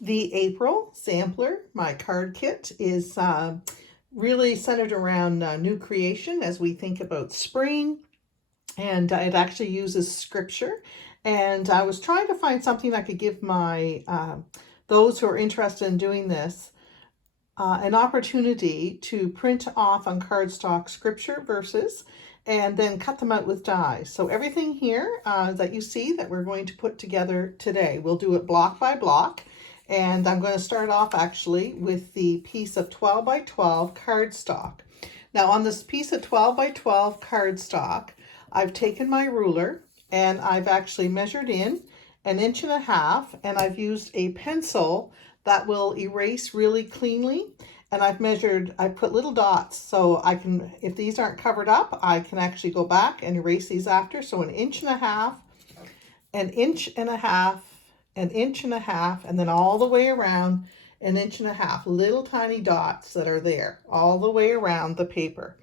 The April sampler, my card kit, is really centered around new creation as we think about spring, and it actually uses scripture. And I was trying to find something I could give my those who are interested in doing this an opportunity to print off on cardstock scripture verses and then cut them out with dies. So everything here that you see that we're going to put together today, we'll do it block by block. And I'm going to start off actually with the piece of 12 by 12 cardstock. Now on this piece of 12 by 12 cardstock, I've taken my ruler and I've actually measured in 1.5 inches, and I've used a pencil that will erase really cleanly. And I put little dots so I can, if these aren't covered up, I can actually go back and erase these after. So 1.5 inches, 1.5 inches, 1.5 inches, and then all the way around 1.5 inches, little tiny dots that are there all the way around the paper.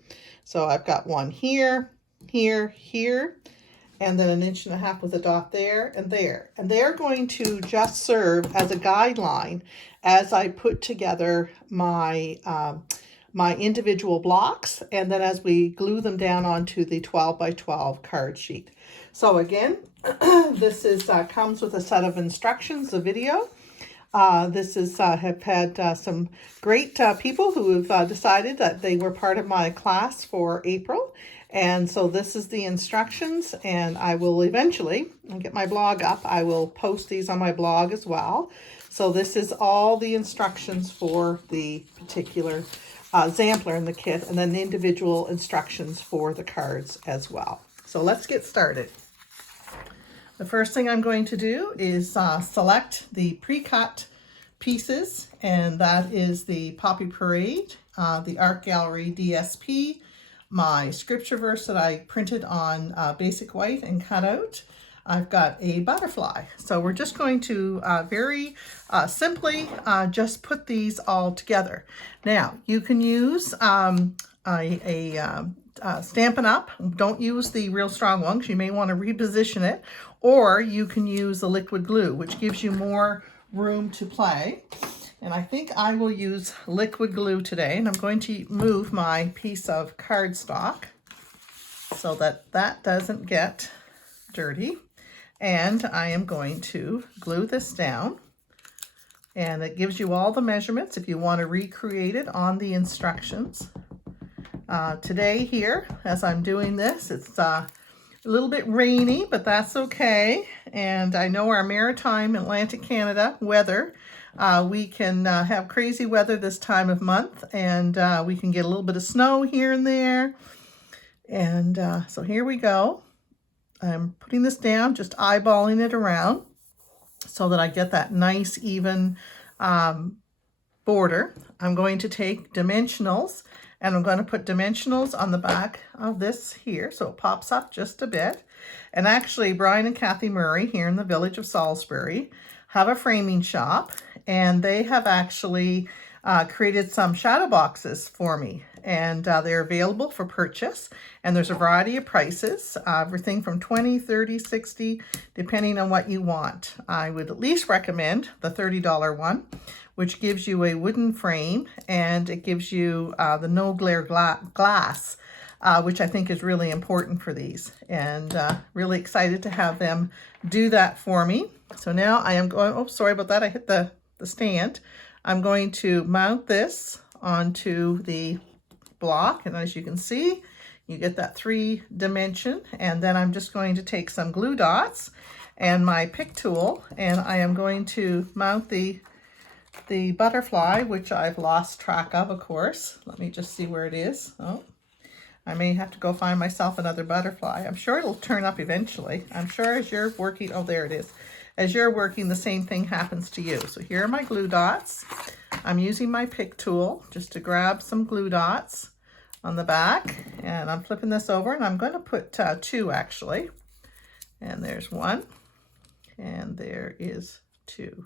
So I've got one here, here, here, and then 1.5 inches with a dot there and there. And they're going to just serve as a guideline as I put together my my individual blocks, and then as we glue them down onto the 12 by 12 card sheet. So again, this is comes with a set of instructions, a video. This is have had some great people who have decided that they were part of my class for April. And so this is the instructions, and I will eventually, I'll get my blog up, I will post these on my blog as well. So this is all the instructions for the particular sampler in the kit, and then the individual instructions for the cards as well. So let's get started. The first thing I'm going to do is select the pre-cut pieces, and that is the Poppy Parade, the Art Gallery DSP, my scripture verse that I printed on basic white and cut out. I've got a butterfly. So we're just going to very simply just put these all together. Now, you can use Stampin' Up. Don't use the real strong one because you may want to reposition it. Or you can use the liquid glue, which gives you more room to play. And I think I will use liquid glue today. And I'm going to move my piece of cardstock so that that doesn't get dirty. And I am going to glue this down. And it gives you all the measurements if you want to recreate it on the instructions. Today here, as I'm doing this, it's a little bit rainy, but that's okay. And I know our maritime Atlantic Canada weather, we can have crazy weather this time of month, and we can get a little bit of snow here and there. And so here we go. I'm putting this down, just eyeballing it around so that I get that nice even border. I'm going to take dimensionals, and I'm going to put dimensionals on the back of this here so it pops up just a bit. And actually, Brian and Kathy Murray here in the village of Salisbury have a framing shop, and they have actually created some shadow boxes for me, and they're available for purchase, and there's a variety of prices, everything from 20, 30, 60, depending on what you want. I would at least recommend the $30 one, which gives you a wooden frame, and it gives you the no glare glass, which I think is really important for these, and really excited to have them do that for me. So now I am going, oh, sorry about that, I hit the stand. I'm going to mount this onto the block, and as you can see, you get that 3-dimension, and then I'm just going to take some glue dots and my pick tool, and I am going to mount the butterfly, which I've lost track of course. Let me just see where it is. Oh, I may have to go find myself another butterfly. I'm sure it'll turn up eventually. I'm sure as you're working, oh, there it is. As you're working, the same thing happens to you. So here are my glue dots. I'm using my pick tool just to grab some glue dots on the back, and I'm flipping this over, and I'm going to put 2 actually. And there's 1, and there is 2.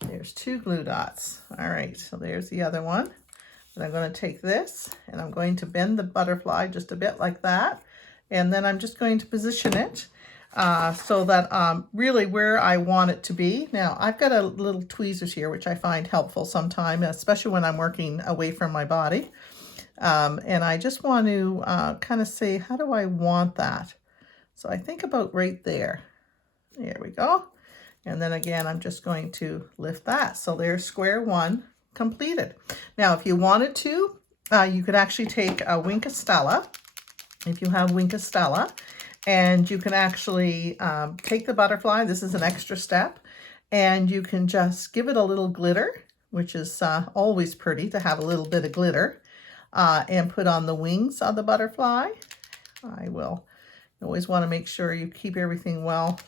There's 2 glue dots. All right, so there's the other one. And I'm going to take this, and I'm going to bend the butterfly just a bit like that, and then I'm just going to position it so that really where I want it to be. Now I've got a little tweezers here, which I find helpful sometimes, especially when I'm working away from my body. And I just want to kind of say, how do I want that? So I think about right there. There we go. And then again, I'm just going to lift that. So there's square one completed. Now, if you wanted to, you could actually take a Wink of Stella, if you have Wink of Stella, and you can actually take the butterfly. This is an extra step, and you can just give it a little glitter, which is always pretty to have a little bit of glitter, and put on the wings of the butterfly. You always want to make sure you keep everything well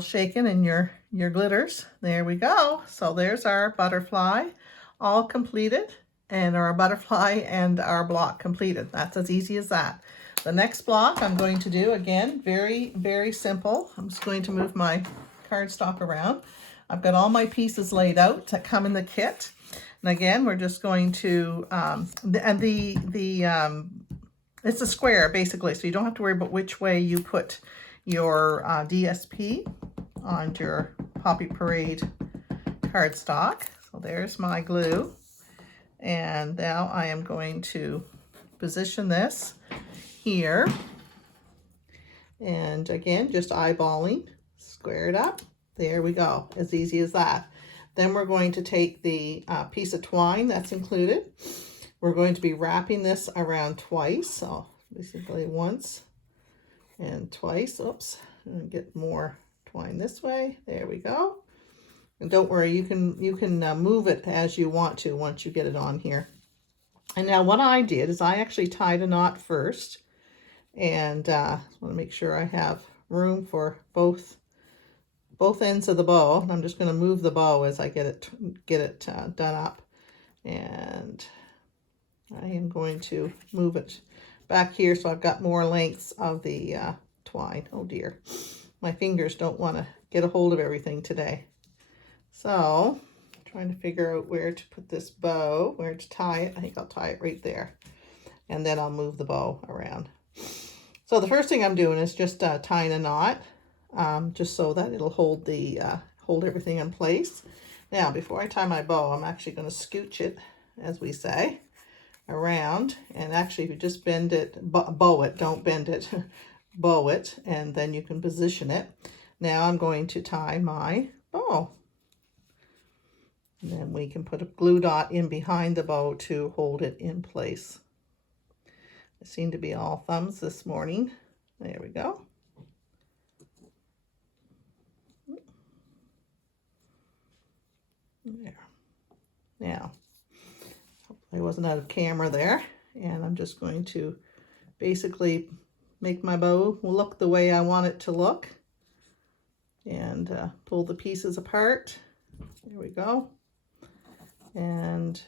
shaken in your glitters. There we go. So there's our butterfly all completed, and our butterfly and our block completed. That's as easy as that. The next block I'm going to do, again, very, very simple. I'm just going to move my cardstock around. I've got all my pieces laid out that come in the kit. And again, we're just going to, it's a square basically, so you don't have to worry about which way you put your DSP on your Poppy Parade cardstock. So there's my glue. And now I am going to position this here. And again, just eyeballing, square it up. There we go, as easy as that. Then we're going to take the piece of twine that's included. We're going to be wrapping this around twice. So basically once and twice. Oops, and get more twine this way. There we go. And don't worry, you can move it as you want to once you get it on here. And now what I did is I actually tied a knot first, and I want to make sure I have room for both ends of the bow. And I'm just going to move the bow as I get it done up, and I am going to move it back here so I've got more lengths of the twine. Oh dear, my fingers don't want to get a hold of everything today. So I'm trying to figure out where to put this bow, where to tie it. I think I'll tie it right there, and then I'll move the bow around. So the first thing I'm doing is just tying a knot, just so that it'll hold everything in place. Now, before I tie my bow, I'm actually going to scooch it, as we say, around. And actually, if you just bend it, bow it, don't bend it, bow it, and then you can position it. Now I'm going to tie my bow. And then we can put a glue dot in behind the bow to hold it in place. I seem to be all thumbs this morning. There we go. There. Now, I wasn't out of camera there, and I'm just going to basically make my bow look the way I want it to look, and pull the pieces apart. There we go. And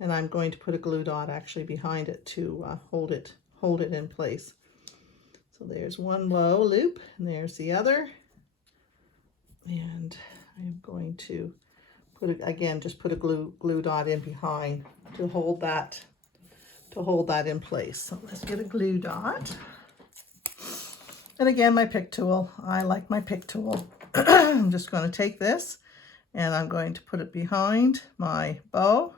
I'm going to put a glue dot actually behind it to hold it in place. So there's one low loop, and there's the other. And I'm going to just put a glue dot in behind to hold that in place. So let's get a glue dot. And again, my pick tool. I like my pick tool. I'm just going to take this, and I'm going to put it behind my bow,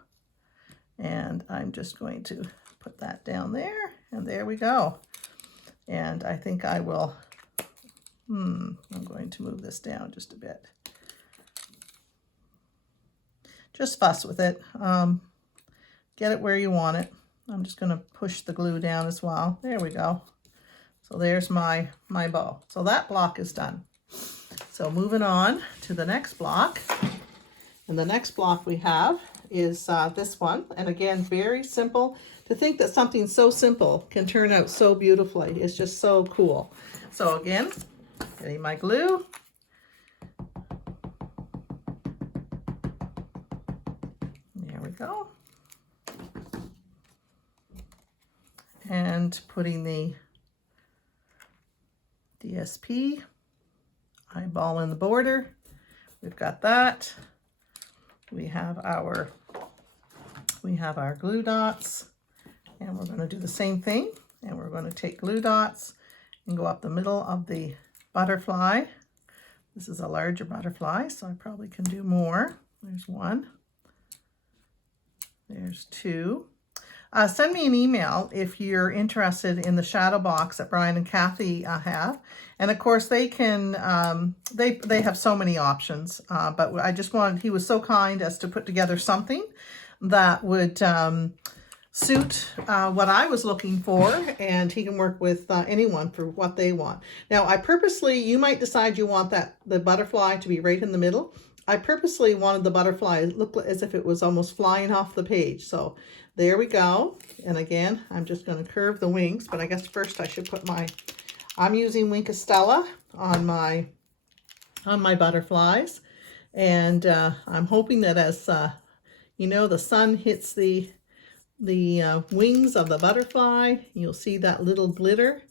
and I'm just going to put that down there, and there we go. And I think I will, I'm going to move this down just a bit. Just fuss with it. Get it where you want it. I'm just going to push the glue down as well. There we go. So there's my bow. So that block is done. So moving on to the next block. And the next block we have is this one. And again, very simple. To think that something so simple can turn out so beautifully is just so cool. So again, getting my glue. There we go. And putting the DSP eyeball in the border. We've got that. We have our glue dots, and we're going to do the same thing, and we're going to take glue dots and go up the middle of the butterfly. This is a larger butterfly, so I probably can do more. There's one. There's two. Send me an email if you're interested in the shadow box that Brian and Kathy have. And of course they can, they have so many options, but I just wanted, he was so kind as to put together something that would suit what I was looking for, and he can work with anyone for what they want. Now I purposely, you might decide you want the butterfly to be right in the middle. I purposely wanted the butterfly to look as if it was almost flying off the page. So there we go. And again, I'm just going to curve the wings, but I guess first I should put I'm using Wink Estella on my butterflies. And I'm hoping that as, you know, the sun hits the wings of the butterfly, you'll see that little glitter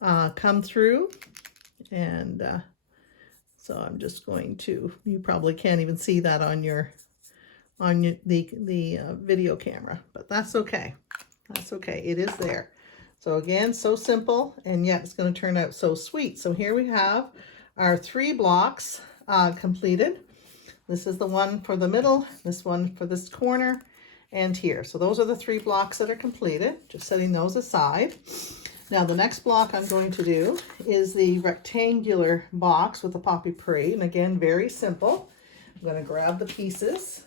come through. And so I'm just going to, you probably can't even see that on the video camera, but that's okay. That's okay. It is there. So again, so simple, and yet it's going to turn out so sweet. So here we have our 3 blocks completed. This is the one for the middle, this one for this corner, and here. So those are the 3 blocks that are completed. Just setting those aside. Now the next block I'm going to do is the rectangular box with the poppy parade. And again, very simple. I'm going to grab the pieces.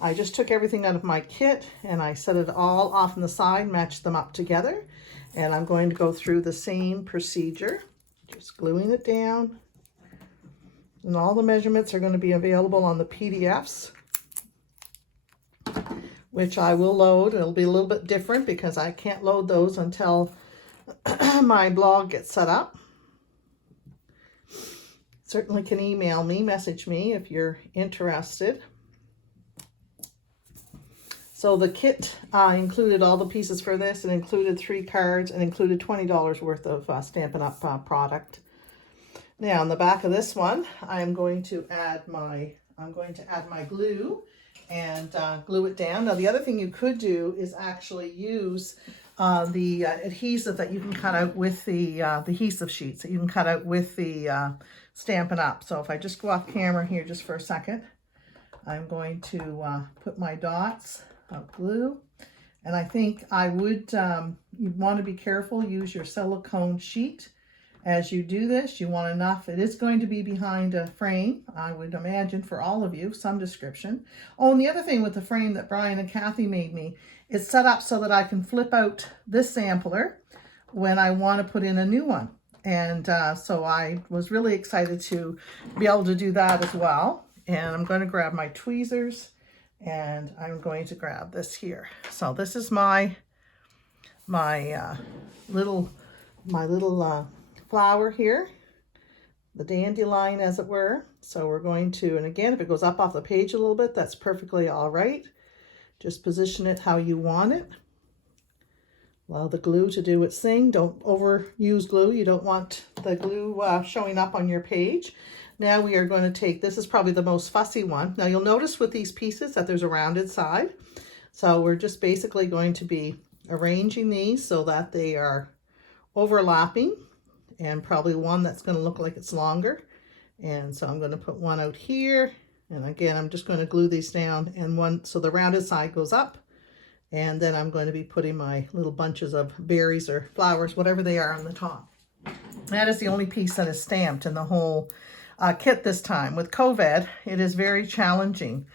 I just took everything out of my kit and I set it all off on the side, matched them up together. And I'm going to go through the same procedure, just gluing it down. And all the measurements are going to be available on the PDFs, which I will load. It'll be a little bit different because I can't load those until my blog gets set up. Certainly can email me, message me if you're interested. So the kit included all the pieces for this, and included 3 cards, and included $20 worth of Stampin' Up! Product. Now on the back of this one, I'm going to add my glue and glue it down. Now the other thing you could do is actually use the adhesive that you can cut out with the adhesive sheets that you can cut out with the Stampin' Up! So if I just go off camera here just for a second, I'm going to put my dots of glue. And I think I would, you want to be careful, use your silicone sheet. As you do this, you want enough, it is going to be behind a frame, I would imagine, for all of you, some description. Oh, and the other thing with the frame that Brian and Kathy made me, it's set up so that I can flip out this sampler when I want to put in a new one. And so I was really excited to be able to do that as well. And I'm going to grab my tweezers, and I'm going to grab this here. So this is my little flower here, the dandelion as it were. So we're going to, and again, if it goes up off the page a little bit, that's perfectly all right. Just position it how you want it. Allow the glue to do its thing. Don't overuse glue. You don't want the glue showing up on your page. Now we are going to take, this is probably the most fussy one. Now you'll notice with these pieces that there's a rounded side. So we're just basically going to be arranging these so that they are overlapping, and probably one that's going to look like it's longer. And so I'm going to put one out here. And again, I'm just going to glue these down, and one, so the rounded side goes up. And then I'm going to be putting my little bunches of berries or flowers, whatever they are, on the top. That is the only piece that is stamped in the whole kit this time. With COVID, it is very challenging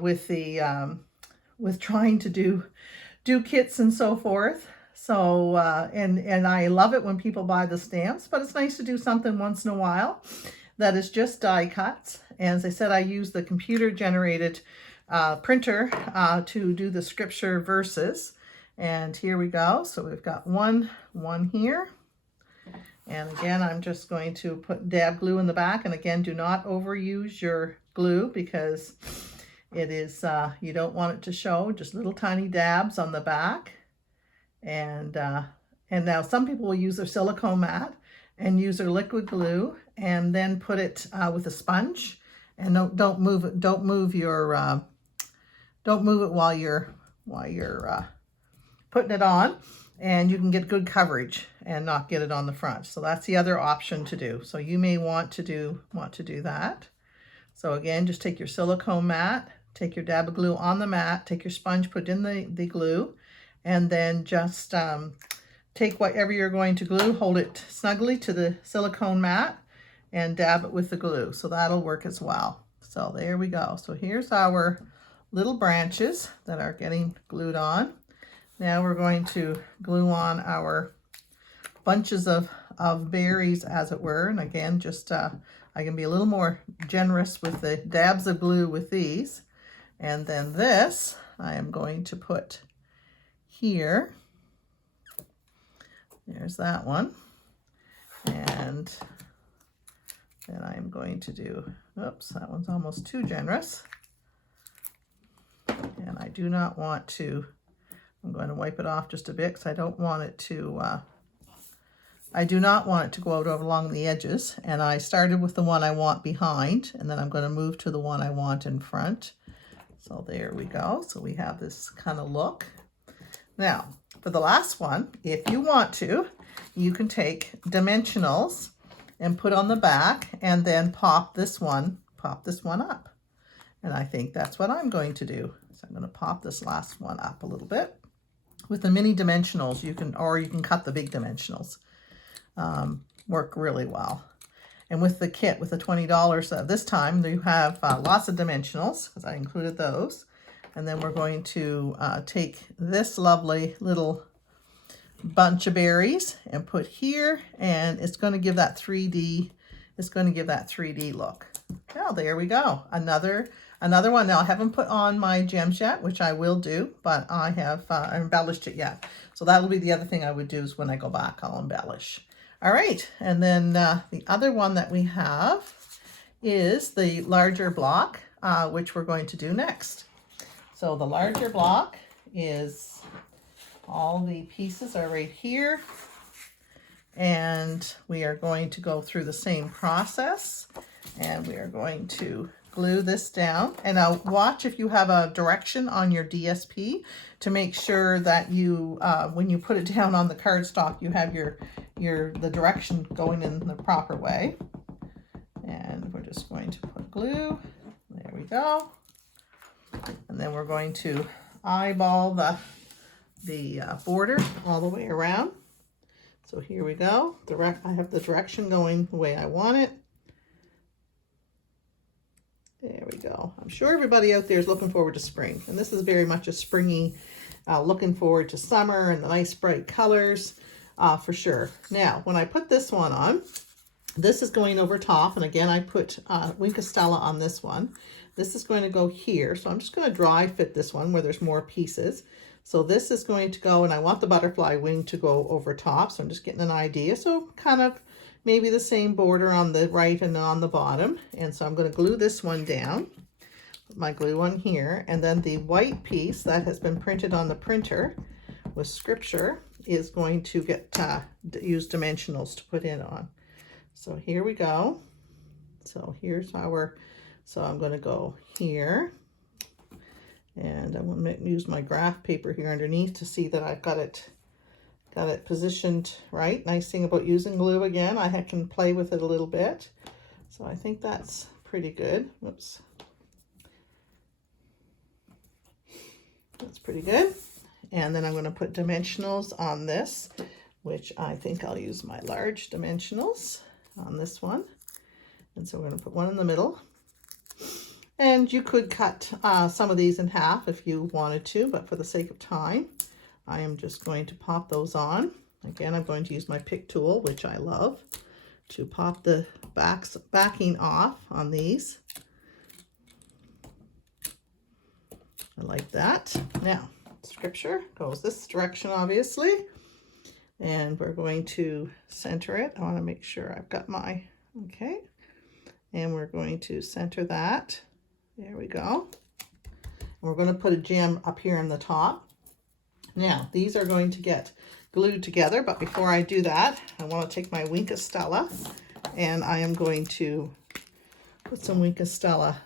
with trying to do kits and so forth. So, and I love it when people buy the stamps, but it's nice to do something once in a while that is just die cuts. And as I said, I use the computer generated printer to do the scripture verses. And here we go. So we've got one here. And again, I'm just going to dab glue in the back. And again, do not overuse your glue because it is, you don't want it to show. Just little tiny dabs on the back. And now some people will use their silicone mat and use their liquid glue and then put it with a sponge. And don't move it. Don't move it while you're putting it on, and you can get good coverage. and not get it on the front. So that's the other option to do. So you may want to do that. So again, just take your silicone mat, take your dab of glue on the mat, take your sponge, put in the glue, and then just take whatever you're going to glue, hold it snugly to the silicone mat, and dab it with the glue. So that'll work as well. So there we go. So here's our little branches that are getting glued on. Now we're going to glue on our bunches of berries, as it were. And again, just I can be a little more generous with the dabs of glue with these. And then this I am going to put here. There's that one. And then I'm going to do, oops, that one's almost too generous. And I do not want to, I'm going to wipe it off just a bit because I don't want it to, I do not want it to go out along the edges. And I started with the one I want behind, and then I'm going to move to the one I want in front. So there we go. So we have this kind of look. Now, for the last one, if you want to, you can take dimensionals and put on the back and then pop this one up. And I think that's what I'm going to do. So I'm going to pop this last one up a little bit. With the mini dimensionals, you can cut the big dimensionals. Work really well. And with the kit, with the $20 this time, you have lots of dimensionals, because I included those. And then we're going to take this lovely little bunch of berries and put here, and it's going to give that 3D, look. Now there we go. Another one. Now I haven't put on my gems yet, which I will do, but I have embellished it yet. So that'll be the other thing I would do, is when I go back, I'll embellish. All right, and then the other one that we have is the larger block, which we're going to do next. So the larger block is, all the pieces are right here, and we are going to go through the same process, and we are going to glue this down. And now watch if you have a direction on your DSP to make sure that you, when you put it down on the cardstock, you have the direction going in the proper way. And we're just going to put glue. There we go. And then we're going to eyeball the border all the way around. So here we go. I have the direction going the way I want it. There we go. I'm sure everybody out there is looking forward to spring. And this is very much a springy, looking forward to summer and the nice bright colors, for sure. Now, when I put this one on, this is going over top. And again, I put Wink of Stella on this one. This is going to go here. So I'm just going to dry fit this one where there's more pieces. So this is going to go, and I want the butterfly wing to go over top. So I'm just getting an idea. So kind of maybe the same border on the right and on the bottom. And so I'm going to glue this one down, put my glue on here. And then the white piece that has been printed on the printer with scripture is going to get use dimensionals to put in on. So here we go. So here's so I'm going to go here. And I'm going to use my graph paper here underneath to see that I've got it positioned right. Nice thing about using glue, again, I can play with it a little bit. So I think that's pretty good. Whoops. That's pretty good. And then I'm going to put dimensionals on this, which I think I'll use my large dimensionals on this one. And so we're going to put one in the middle. And you could cut some of these in half if you wanted to, but for the sake of time, I am just going to pop those on. Again, I'm going to use my pick tool, which I love, to pop the backing off on these. I like that. Now, scripture goes this direction, obviously, and we're going to center it. I want to make sure I've got my, okay, and we're going to center that. There we go. And we're going to put a gem up here on the top. Now, these are going to get glued together, but before I do that, I want to take my Wink of Stella, and I am going to put some Wink of Stella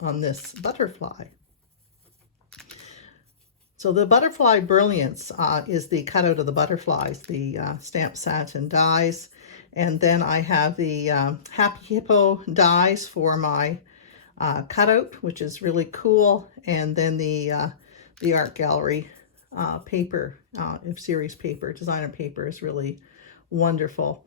on this butterfly. So the Butterfly Brilliance is the cutout of the butterflies, the stamped satin dies. And then I have the Happy Hippo dies for my cutout, which is really cool. And then the art gallery paper, series paper, designer paper is really wonderful.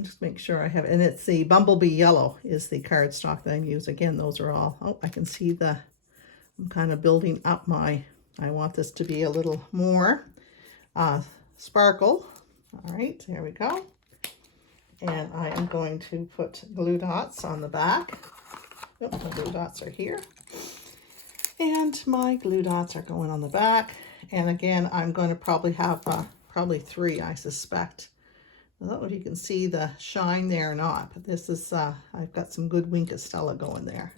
Just make sure I have, and it's the Bumblebee Yellow is the cardstock that I'm using. Again, those are all, oh, I can see I'm kind of building up I want this to be a little more sparkle. All right, there we go. And I am going to put glue dots on the back. Oh, my glue dots are here. And my glue dots are going on the back. And again, I'm going to probably have probably 3, I suspect. I don't know if you can see the shine there or not, but this is, I've got some good Wink of Stella going there.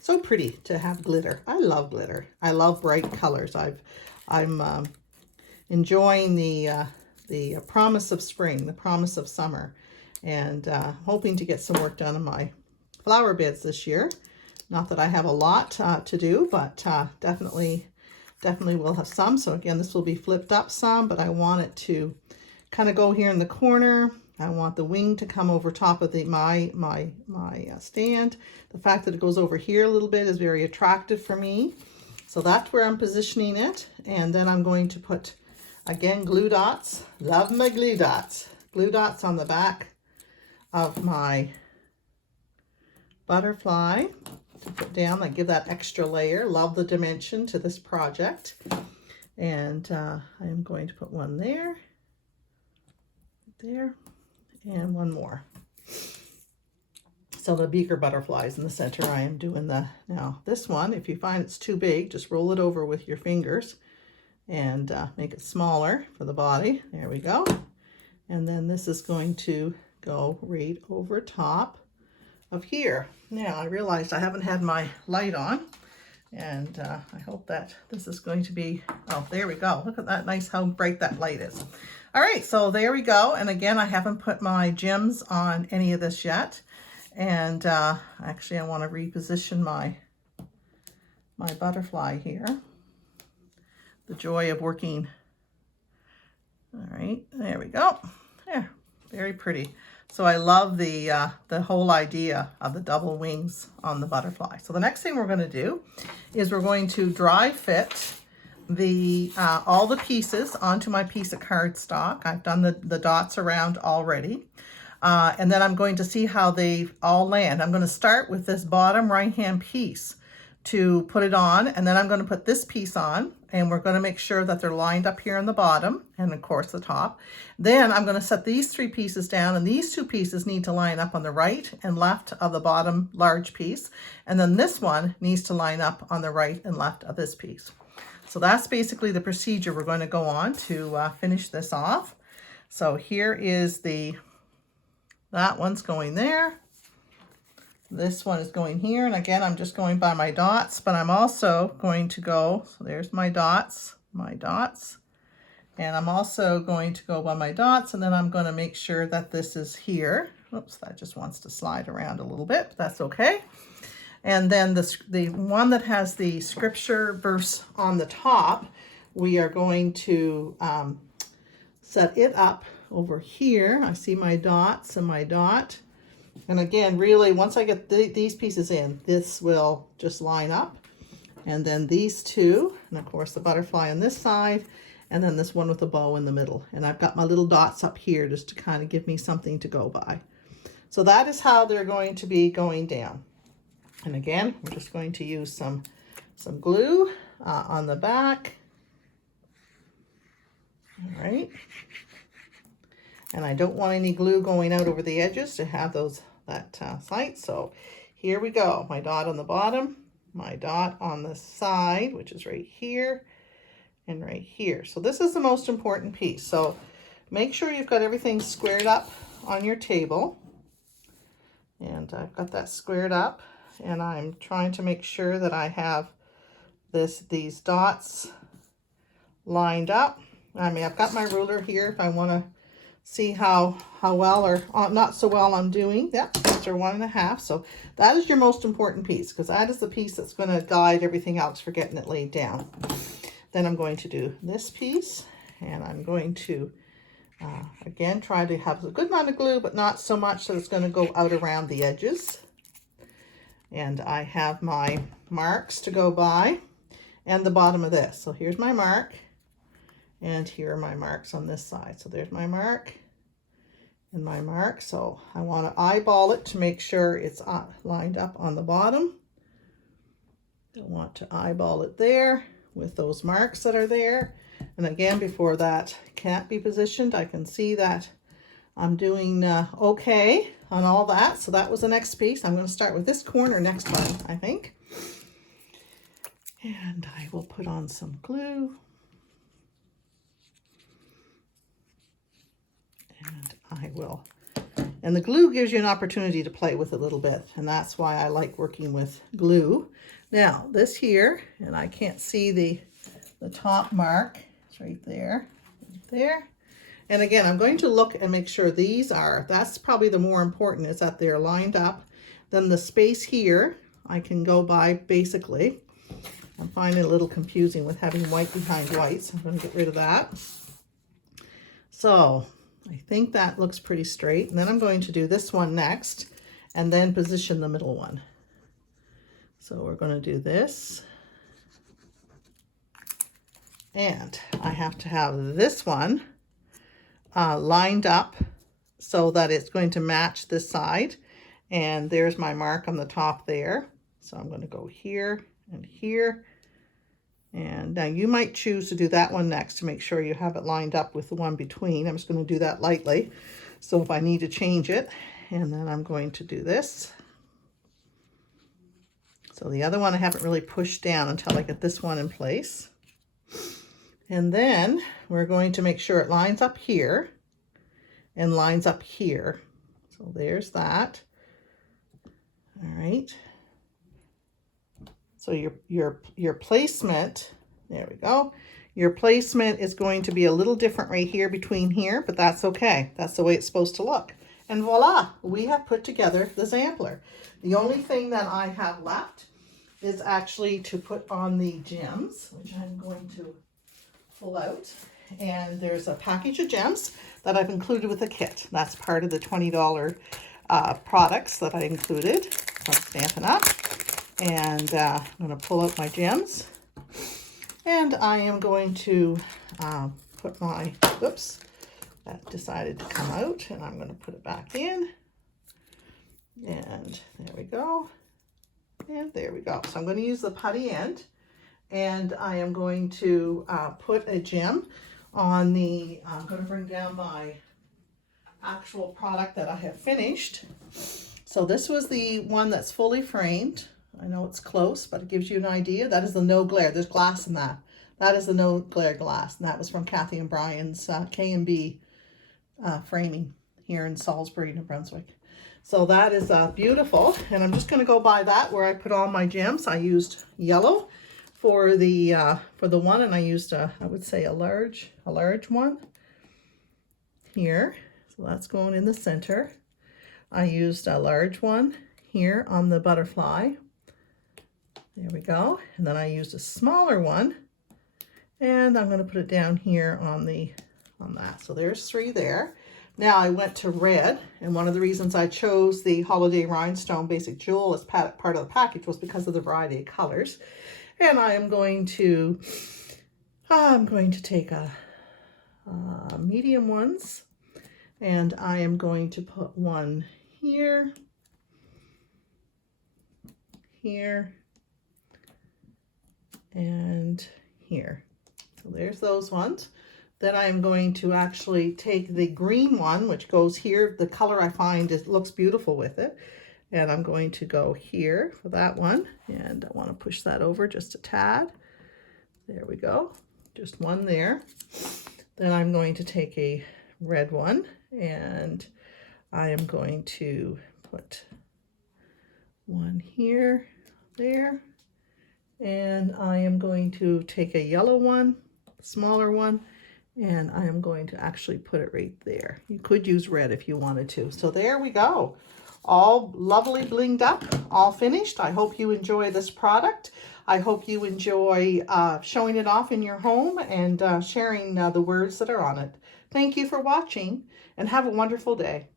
So pretty to have glitter. I love glitter. I love bright colors. I'm enjoying the promise of spring, the promise of summer, and hoping to get some work done on my flower beds this year. Not that I have a lot to do, but definitely will have some. So again, this will be flipped up some, but I want it to kind of go here in the corner. I want the wing to come over top of my stand. The fact that it goes over here a little bit is very attractive for me. So that's where I'm positioning it. And then I'm going to put, again, glue dots. Love my glue dots. Glue dots on the back of my butterfly to put down. I give that extra layer. Love the dimension to this project. And I'm going to put one there, and one more. So the beaker butterflies in the center, I am doing now this one, if you find it's too big, just roll it over with your fingers and make it smaller for the body. There we go. And then this is going to go right over top of here. Now I realized I haven't had my light on, and I hope that this is going to be, oh, there we go. Look at that nice, how bright that light is. All right, so there we go. And again, I haven't put my gems on any of this yet. And actually, I want to reposition my butterfly here. The joy of working. All right, there we go. There, very pretty. So I love the whole idea of the double wings on the butterfly. So the next thing we're going to do is we're going to dry fit all the pieces onto my piece of cardstock. I've done the dots around already. And then I'm going to see how they all land. I'm going to start with this bottom right-hand piece to put it on, and then I'm going to put this piece on, and we're going to make sure that they're lined up here in the bottom and of course the top. Then I'm going to set these 3 pieces down, and these 2 pieces need to line up on the right and left of the bottom large piece, and then this one needs to line up on the right and left of this piece. So that's basically the procedure we're going to go on to finish this off. So here is that one's going there. This one is going here. And again, I'm just going by my dots, but I'm also going to go, so there's my dots. And I'm also going to go by my dots, and then I'm going to make sure that this is here. Oops, that just wants to slide around a little bit, but that's okay. And then the one that has the scripture verse on the top, we are going to set it up over here. I see my dots and my dot. And again, really, once I get these pieces in, this will just line up. And then these 2, and of course the butterfly on this side, and then this one with a bow in the middle. And I've got my little dots up here just to kind of give me something to go by. So that is how they're going to be going down. And again, we're just going to use some glue on the back. All right. And I don't want any glue going out over the edges to have that site. So here we go. My dot on the bottom, my dot on the side, which is right here and right here. So this is the most important piece. So make sure you've got everything squared up on your table. And I've got that squared up, and I'm trying to make sure that I have these dots lined up. I mean, I've got my ruler here if I want to see how well or not so well I'm doing. Yep, those are 1.5. So that is your most important piece, because that is the piece that's going to guide everything else for getting it laid down. then I'm going to do this piece, and I'm going to again try to have a good amount of glue, but not so much that it's going to go out around the edges. And I have my marks to go by and the bottom of this. So here's my mark, and here are my marks on this side. So there's my mark and my mark. So I want to eyeball it to make sure it's lined up on the bottom. I want to eyeball it there with those marks that are there. And again, before that can't be positioned, I can see that I'm doing okay on all that. So that was the next piece. I'm going to start with this corner next time, I think. And I will put on some glue. And I will. And the glue gives you an opportunity to play with it a little bit. And that's why I like working with glue. Now, this here, and I can't see the top mark. It's right there, right there. And again, I'm going to look and make sure that's probably the more important, is that they're lined up. Then the space here, I can go by basically. I'm finding it a little confusing with having white behind white, so I'm going to get rid of that. So I think that looks pretty straight. And then I'm going to do this one next, and then position the middle one. So we're going to do this. And I have to have this one lined up so that it's going to match this side. And there's my mark on the top there. So I'm going to go here and here. And now you might choose to do that one next to make sure you have it lined up with the one between. I'm just going to do that lightly. So if I need to change it, and then I'm going to do this. So the other one I haven't really pushed down until I get this one in place. And then we're going to make sure it lines up here and lines up here. So there's that. All right. So your placement, there we go. Your placement is going to be a little different right here between here, but that's okay. That's the way it's supposed to look. And voila, we have put together the sampler. The only thing that I have left is actually to put on the gems, which I'm going to pull out. And there's a package of gems that I've included with the kit. That's part of the $20 products that I included. So I'm Stampin' Up. And I'm going to pull out my gems. And I am going to put my, oops, that decided to come out. And I'm going to put it back in. And there we go. And there we go. So I'm going to use the putty end. And I am going to put a gem on the, I'm going to bring down my actual product that I have finished. So this was the one that's fully framed. I know it's close, but it gives you an idea. That is the no glare. There's glass in that. That is the no glare glass. And that was from Kathy and Brian's K&B framing here in Salisbury, New Brunswick. So that is beautiful. And I'm just going to go by that where I put all my gems. I used yellow for the one, and I used I would say a large one here. So that's going in the center. I used a large one here on the butterfly. There we go. And then I used a smaller one, and I'm going to put it down here on that. So there's 3 there. Now I went to red, and one of the reasons I chose the Holiday Rhinestone Basic Jewel as part of the package was because of the variety of colors. And I am going to take a medium ones, and I am going to put one here, here, and here. So there's those ones. Then I'm going to actually take the green one, which goes here. The color I find looks beautiful with it. And I'm going to go here for that one. And I want to push that over just a tad. There we go. Just one there. Then I'm going to take a red one, and I am going to put one here, there. And I am going to take a yellow one, smaller one, and I am going to actually put it right there. You could use red if you wanted to. So there we go. All lovely blinged up, all finished. I hope you enjoy this product. I hope you enjoy showing it off in your home and sharing the words that are on it. Thank you for watching and have a wonderful day.